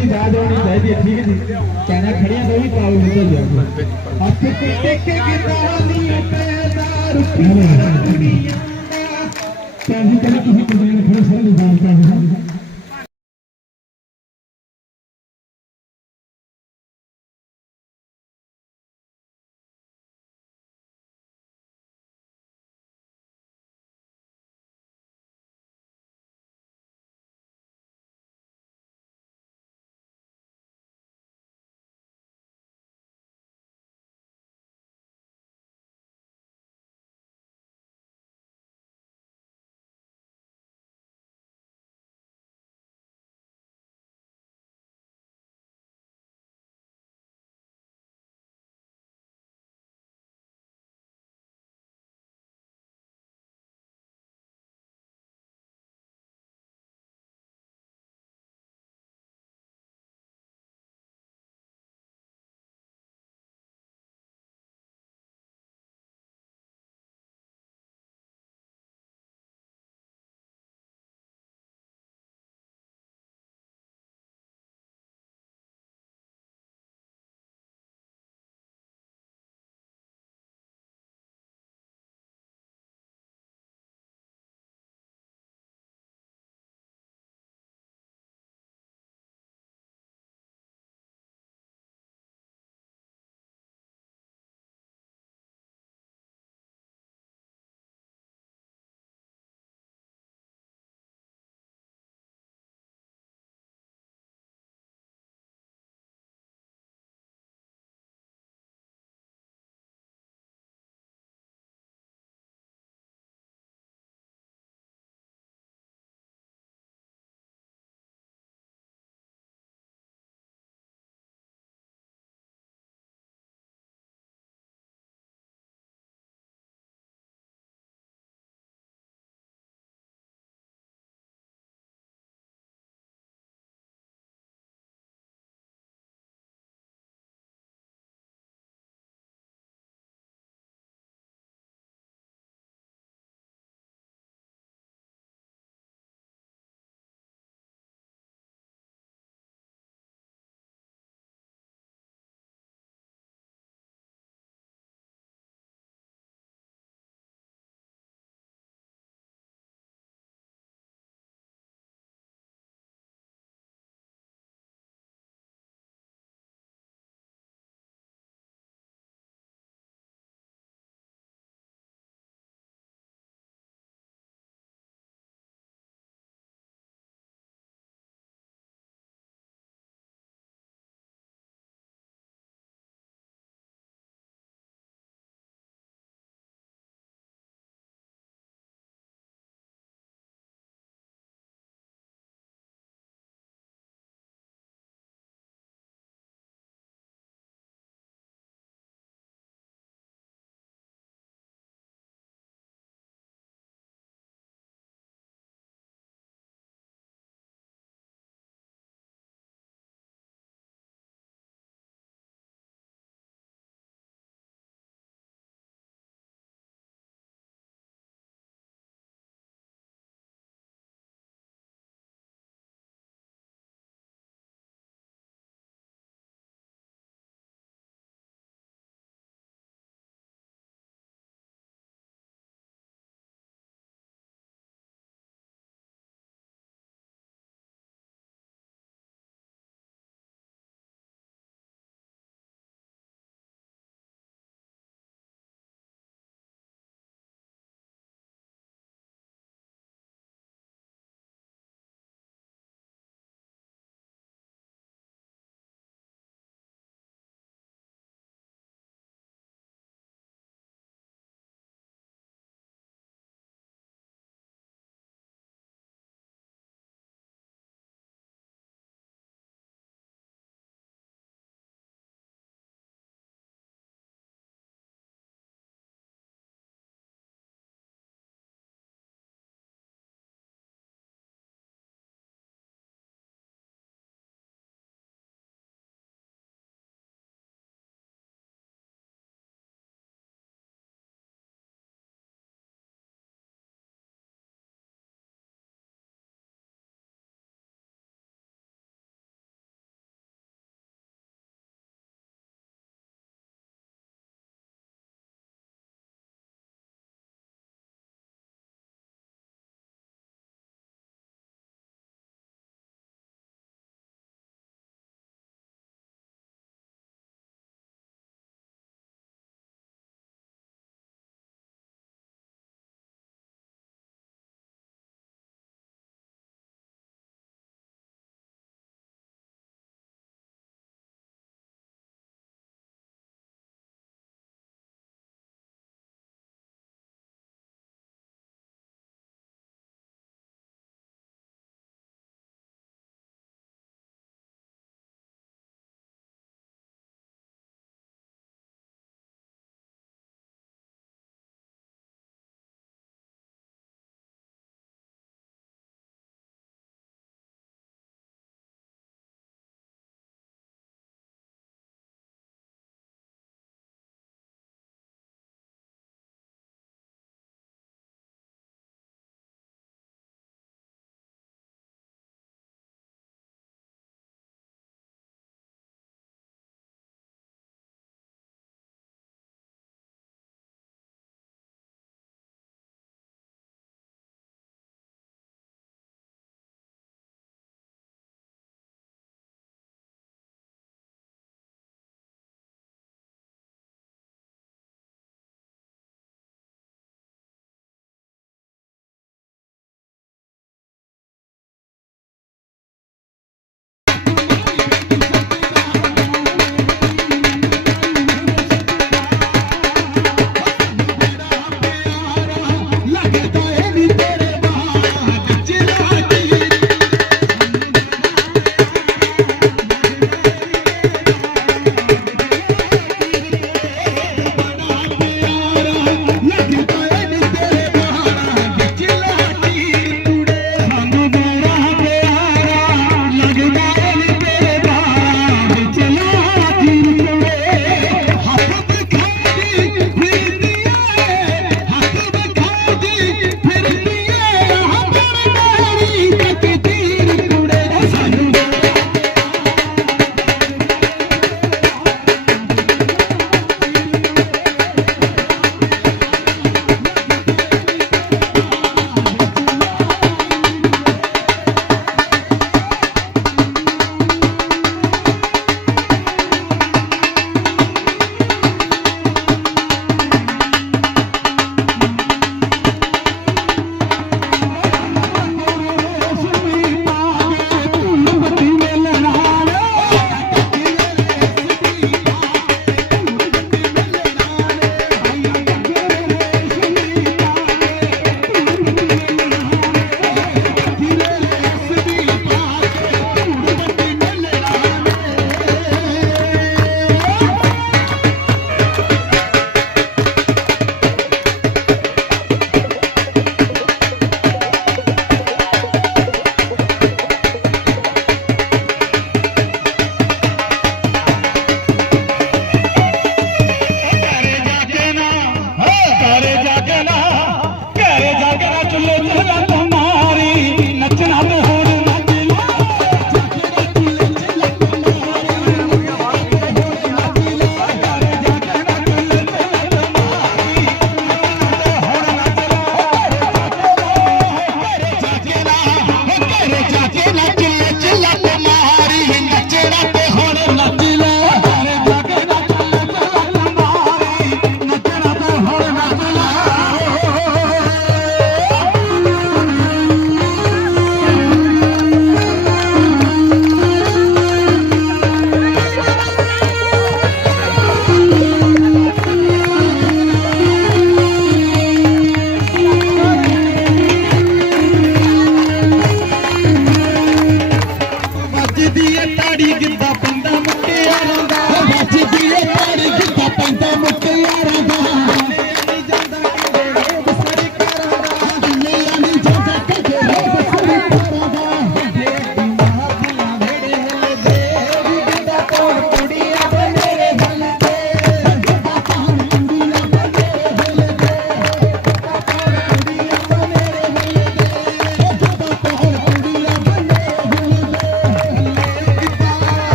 ਦੀ ਦਾਦ ਹੋਣੀ ਚਾਹੀਦੀ ਹੈ ਠੀਕ ਜੀ। ਕਹਿਣਾ ਖੜੀਆਂ ਤੋਂ ਵੀ ਪਾਉ ਨਿਕਲ ਜਾਊਗਾ ਹੱਥ ਤੇ ਟੇਕੇ ਪੈਦਾ ਰੁਕੀ ਦੁਨੀਆ ਦਾ। ਤਾਂ ਅਸੀਂ ਤੁਸੀਂ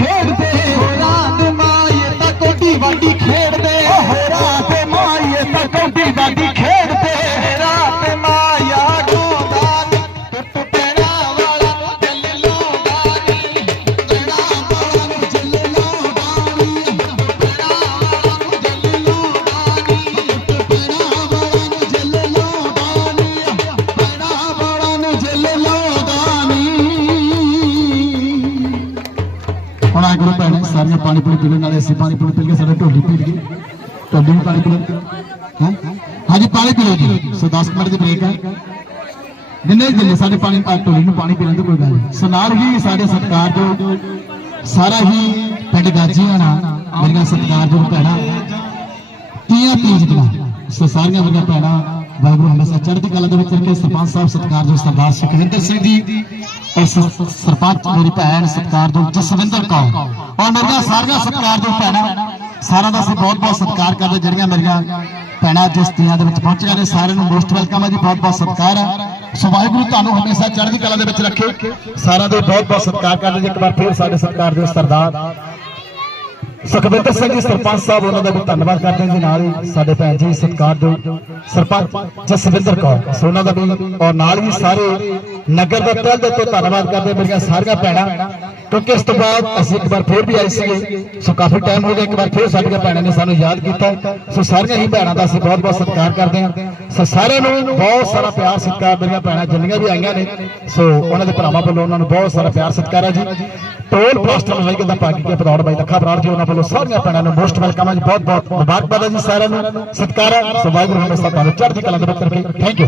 ਖੇਡਦੇ ਹੋਰਾ ਤੇ ਮਾਏ ਤਾਂ ਕੋਟੀ ਵਾਡੀ ਖੇਡਦੇ। ਹੋਰਾ ਤੇ ਮਾਏ ਤਾਂ ਕੋਟੀ ਵਾਡੀ ਜਿੰਨੇ ਸਾਡੇ ਪਾਣੀ ਆ ਢੋਲੀ ਨੂੰ ਪਾਣੀ ਪੀ ਦੀ ਕੋਈ ਗੱਲ ਨਹੀਂ। ਹੀ ਸਾਡੇ ਸਤਿਕਾਰ ਜੋ, ਸਾਰਾ ਹੀ ਪਿੰਡ ਗਾਜੀਆਂ ਨਾਲ ਮੇਰੀਆਂ ਸਤਿਕਾਰ ਜੋ ਭੈਣਾਂ, ਤੀਆਂ ਤੀਜ ਦੀਆਂ, ਸੋ, ਸਾਰੀਆਂ ਮੇਰੀਆਂ ਭੈਣਾਂ ਵਾਹਿਗੁਰੂ ਹਮੇਸ਼ਾ ਚੜ੍ਹਦੀ ਕਲਾ ਦੇ ਵਿੱਚ ਰੱਖੇ ਸਰਪੰਚ ਸਾਹਿਬ ਸਤਿਕਾਰ ਜੋ ਸਰਦਾਰ ਸੁਖਵਿੰਦਰ ਸਿੰਘ ਜੀ ਔਰ ਸਰਪੰਚ ਮੇਰੀ ਭੈਣ ਸਤਿਕਾਰ ਜੋ ਜਸਵਿੰਦਰ ਕੌਰ। ਔਰ ਮੇਰੀਆਂ ਸਾਰੀਆਂ ਸਤਿਕਾਰ ਜੋ ਭੈਣਾਂ, ਸਾਰਿਆਂ ਦਾ ਅਸੀਂ ਬਹੁਤ ਬਹੁਤ ਸਤਿਕਾਰ ਕਰਦੇ, ਜਿਹੜੀਆਂ ਮੇਰੀਆਂ ਭੈਣਾਂ ਜਿਸ ਤੀਆਂ ਦੇ ਵਿੱਚ ਪਹੁੰਚੀਆਂ ਨੇ, ਸਾਰਿਆਂ ਨੂੰ ਮੋਸਟ ਵੈਲਕਮ ਹੈ ਜੀ, ਬਹੁਤ ਬਹੁਤ ਸਤਿਕਾਰ ਹੈ। ਸੋ ਵਾਹਿਗੁਰੂ ਤੁਹਾਨੂੰ ਹਮੇਸ਼ਾ ਚੜ੍ਹਦੀ ਕਲਾ ਦੇ ਵਿੱਚ ਰੱਖੇ। ਸਾਰਿਆਂ ਦੇ ਬਹੁਤ ਬਹੁਤ ਸਤਿਕਾਰ ਕਰਦੇ ਜੀ ਇੱਕ ਵਾਰ ਫਿਰ ਸਾਡੇ ਸਤਿਕਾਰ ਦੇ ਸਰਦਾਰ ਸੁਖਵਿੰਦਰ ਸਿੰਘ ਜੀ, ਸਰਪੰਚ ਸਾਹਿਬ, ਉਹਨਾਂ ਦਾ ਵੀ ਧੰਨਵਾਦ ਕਰਦੇ ਹਾਂ। ਜੀ ਨਾਲ ਹੀ ਸਾਡੇ ਭੈਣ ਜੀ ਸਤਿਕਾਰ ਜੋ ਸਰਪੰਚ ਜਸਵਿੰਦਰ ਕੌਰ, ਸੋ ਉਹਨਾਂ ਦਾ ਵੀ ਔਰ ਨਾਲ ਹੀ ਸਾਰੇ ਨਗਰ ਦੇ ਤਹਿ ਦੇ ਤੋਂ ਧੰਨਵਾਦ ਕਰਦੇ ਹਾਂ। ਮੇਰੀਆਂ ਸਾਰੀਆਂ ਭੈਣਾਂ ਕਿਉਂਕਿ ਇਸ ਤੋਂ ਬਾਅਦ ਅਸੀਂ ਇੱਕ ਵਾਰ ਫੇਰ ਵੀ ਆਏ ਸੀਗੇ। ਸੋ ਕਾਫੀ ਟਾਈਮ ਹੋ ਗਿਆ, ਇੱਕ ਵਾਰ ਫੇਰ ਸਾਡੀਆਂ ਭੈਣਾਂ ਨੇ ਸਾਨੂੰ ਯਾਦ ਕੀਤਾ। ਸੋ ਸਾਰੀਆਂ ਹੀ ਭੈਣਾਂ ਦਾ ਅਸੀਂ ਬਹੁਤ ਬਹੁਤ ਸਤਿਕਾਰ ਕਰਦੇ ਹਾਂ। ਸੋ ਸਾਰਿਆਂ ਨੂੰ ਬਹੁਤ ਸਾਰਾ ਪਿਆਰ ਸਤਿਕਾਰ, ਮੇਰੀਆਂ ਭੈਣਾਂ ਜਿੰਨੀਆਂ ਵੀ ਆਈਆਂ ਨੇ, ਸੋ ਉਹਨਾਂ ਦੇ ਭਰਾਵਾਂ ਵੱਲੋਂ ਉਹਨਾਂ ਨੂੰ ਬਹੁਤ ਸਾਰਾ ਪਿਆਰ ਸਤਿਕਾਰ ਹੈ ਜੀ। ਟੋਲ ਪਲਾਸਟਰ ਵਾਈ ਦਾ ਪਾਕੀ ਕੇ ਪਦੌੜ ਬਾਈ ਲੱਖਾ ਬਰਾੜ ਜੀ, ਉਹਨਾਂ ਵੱਲੋਂ ਸਾਰੀਆਂ ਭੈਣਾਂ ਨੂੰ ਮੋਸਟ ਵੈਲਕਮ ਹੈ ਜੀ। ਬਹੁਤ ਬਹੁਤ ਮੁਬਾਰਕਬਾਦ ਹੈ ਜੀ ਸਾਰਿਆਂ ਨੂੰ। ਸਤਿਕਾਰ ਹੈ। ਸੋ ਵਾਹਿਗੁਰੂ ਹਮੇਸ਼ਾ ਤੁਹਾਨੂੰ ਚੜ੍ਹਦੀ ਕਲਾ ਦੇ ਵਿੱਚ ਰੱਖੇ। Thank you